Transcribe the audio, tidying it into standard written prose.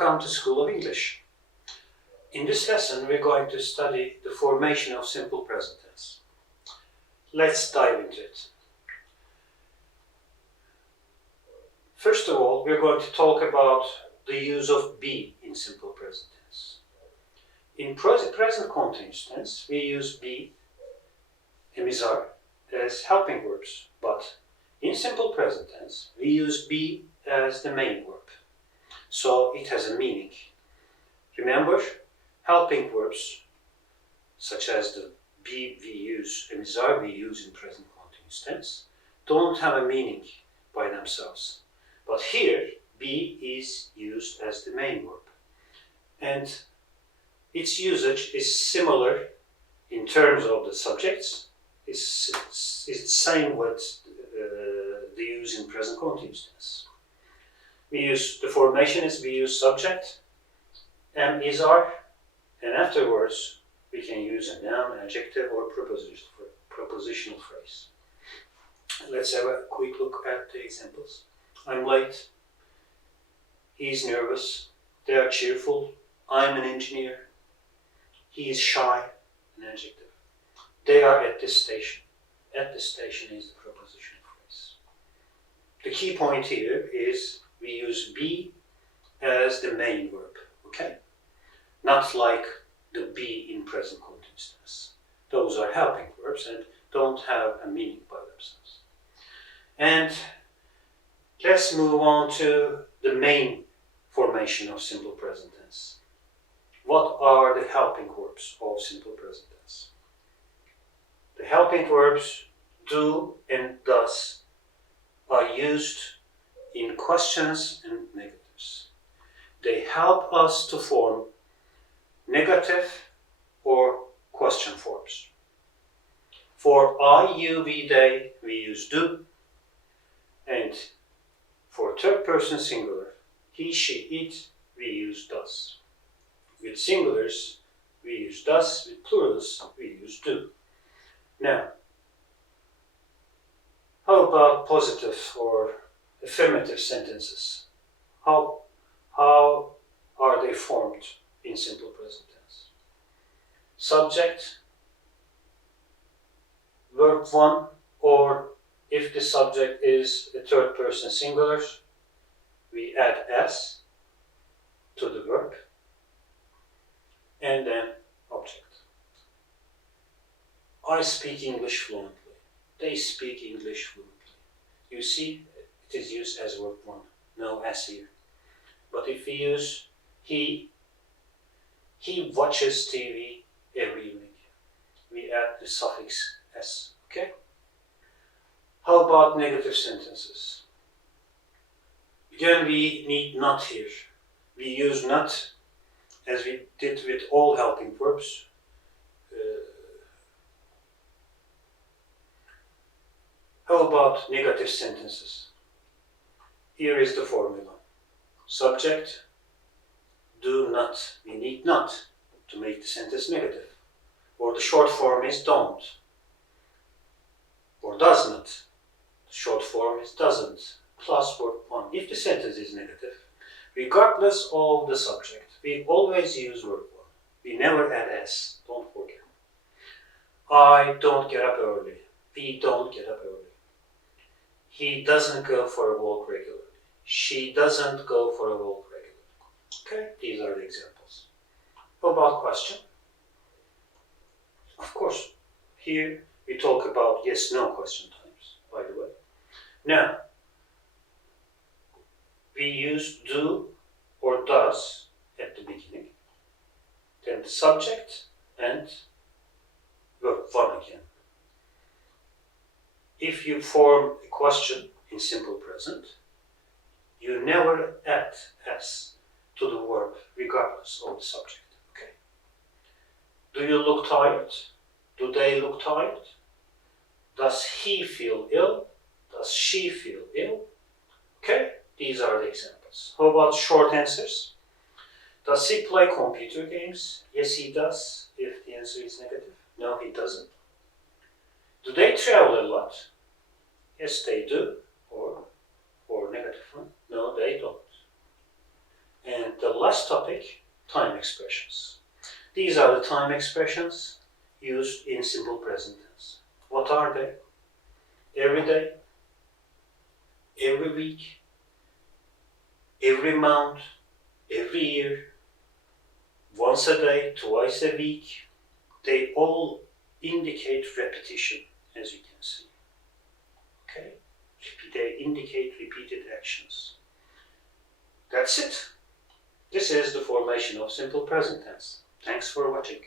Welcome to School of English. In this lesson, we're going to study the formation of simple present tense. Let's dive into it. First of all, we're going to talk about the use of be in simple present tense. In present continuous tense, we use be, emissar, as helping verbs, but in simple present tense, we use be as the main verb. So it has a meaning. Remember, helping verbs, such as the be we use, emissar we use in present continuous tense, don't have a meaning by themselves. But here, be is used as the main verb. And its usage is similar in terms of the subjects. It's same with the use in present continuous tense. We use, the formation is we use subject, am, is, are, and afterwards we can use a noun, adjective, or prepositional phrase. Let's have a quick look at the examples. I'm late. He's nervous. They are cheerful. I'm an engineer. He is shy, an adjective. They are at this station. At this station is the prepositional phrase. The key point here is we use be as the main verb, okay? Not like the be in present continuous tense. Those are helping verbs and don't have a meaning by themselves. And let's move on to the main formation of simple present tense. What are the helping verbs of simple present tense? The helping verbs do and does are used in questions and negatives. They help us to form negative or question forms. For I, you, we, they, we use do, and for third person singular, he, she, it, we use does. With singulars, we use does. With plurals, we use do. Now, how about positive or affirmative sentences? How are they formed in simple present tense? Subject, verb 1, or if the subject is a third person singular, we add s to the verb, and then object. I speak English fluently. They speak English fluently. You see, it is used as verb 1, no s here. But if we use he watches TV every evening. We add the suffix s, okay? How about negative sentences? Again, we need not here. We use not as we did with all helping verbs. How about negative sentences? Here is the formula. Subject, do not. We need not to make the sentence negative. Or the short form is don't. Or does not. The short form is doesn't. Plus verb 1. If the sentence is negative, regardless of the subject, we always use verb 1. We never add s. Don't forget. I don't get up early. We don't get up early. He doesn't go for a walk regularly. She doesn't go for a walk regularly. Okay, these are the examples. How about question? Of course, here we talk about yes-no question types, by the way. Now, we use do or does at the beginning, then the subject and verb 1 again. If you form a question in simple present, you never add s to the verb regardless of the subject. Okay? Do you look tired? Do they look tired? Does he feel ill? Does she feel ill? Okay? These are the examples. How about short answers? Does he play computer games? Yes, he does, if the answer is negative. No, he doesn't. Do they travel a lot? Yes, they do. Or negative one. No, they don't. And the last topic, time expressions. These are the time expressions used in simple present tense. What are they? Every day, every week, every month, every year, once a day, twice a week. They all indicate repetition, as you can see. Okay? They indicate repeated actions. That's it. This is the formation of simple present tense. Thanks for watching.